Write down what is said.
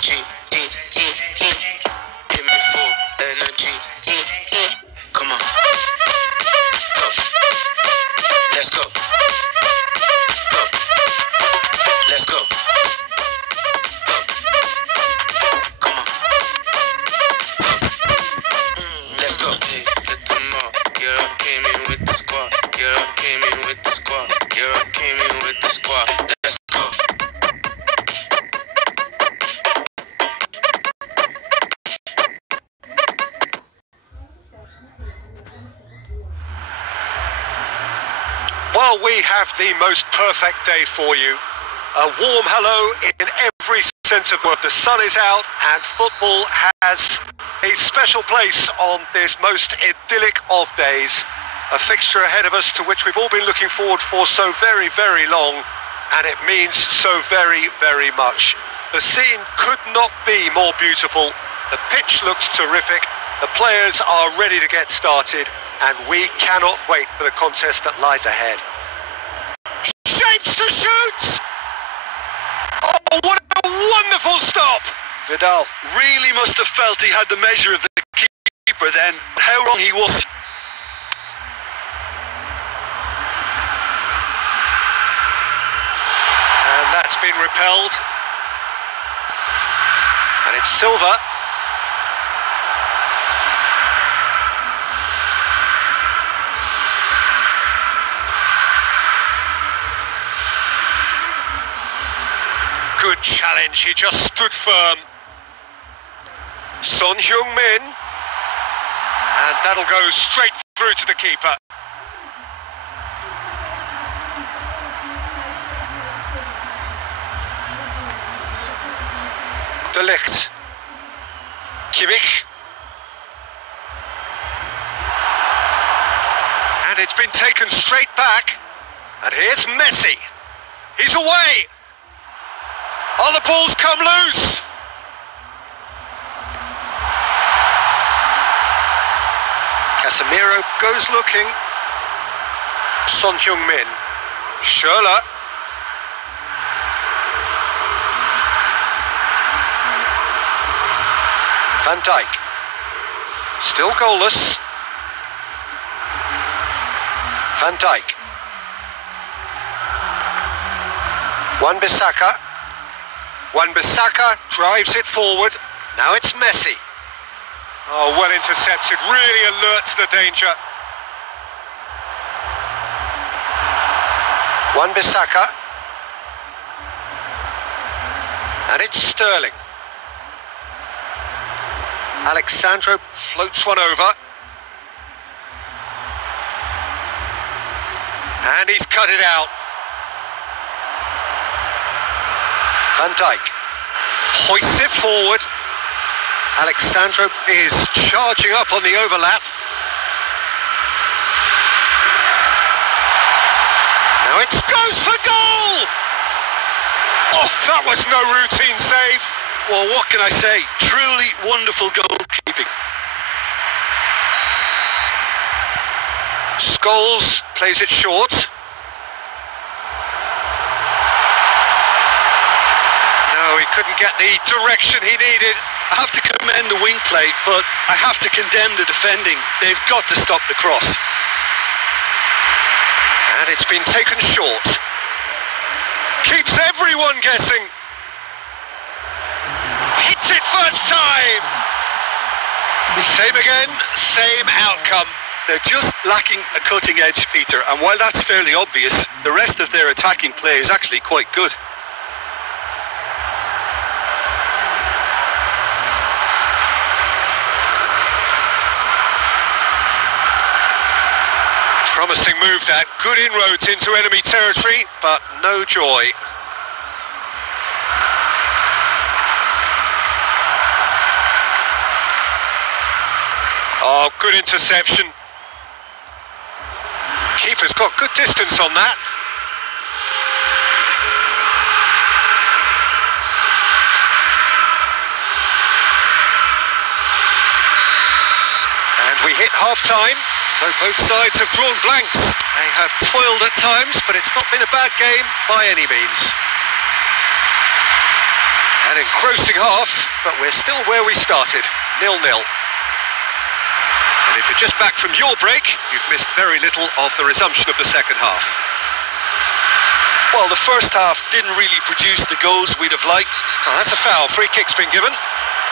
energy. Give me full energy. Come on. Go. Let's go. Go. Let's go. Go. Come on. Go. Let's go. Hey, let them all. Yeah, I came in with the squad. Yeah, I came in with the squad. Yeah, I came in with the squad. Let's go. Well, we have the most perfect day for you. A warm hello in every sense of the word. The sun is out and football has a special place on this most idyllic of days. A fixture ahead of us to which we've all been looking forward for so very, very long, and it means so very, very much. The scene could not be more beautiful. The pitch looks terrific. The players are ready to get started, and we cannot wait for the contest that lies ahead. Shapes to shoot! Oh, what a wonderful stop! Vidal really must have felt he had the measure of the keeper then. How wrong he was. And that's been repelled. And it's Silva. Good challenge, he just stood firm. Son Heung-min. And that'll go straight through to the keeper. De Ligt. Kimmich. And it's been taken straight back. And here's Messi. He's away. Oh, the ball's come loose. Casemiro goes looking. Son Heung-min. Hala. Van Dijk. Still goalless. Van Dijk. Wan-Bissaka. Wan-Bissaka drives it forward. Now it's Messi. Oh, well intercepted. Really alert to the danger. Wan-Bissaka. And it's Sterling. Alexandro floats one over. And he's cut it out. Van Dijk hoists it forward. Alexandro is charging up on the overlap. Now it goes for goal! Oh, that was no routine save. Well, what can I say? Truly wonderful goalkeeping. Scholes plays it short. No, he couldn't get the direction he needed. I have to commend the wing play, but I have to condemn the defending. They've got to stop the cross. And it's been taken short. Keeps everyone guessing. Hits it first time. Same again, same outcome. They're just lacking a cutting edge, Peter, and while that's fairly obvious, the rest of their attacking play is actually quite good. Promising move that, good inroads into enemy territory, but no joy. Oh, good interception. Keeper's got good distance on that. And we hit half-time. So both sides have drawn blanks. They have toiled at times, but it's not been a bad game by any means. An engrossing half, but we're still where we started, 0-0. And if you're just back from your break, you've missed very little of the resumption of the second half. Well, the first half didn't really produce the goals we'd have liked. Oh, that's a foul. Free kick's been given.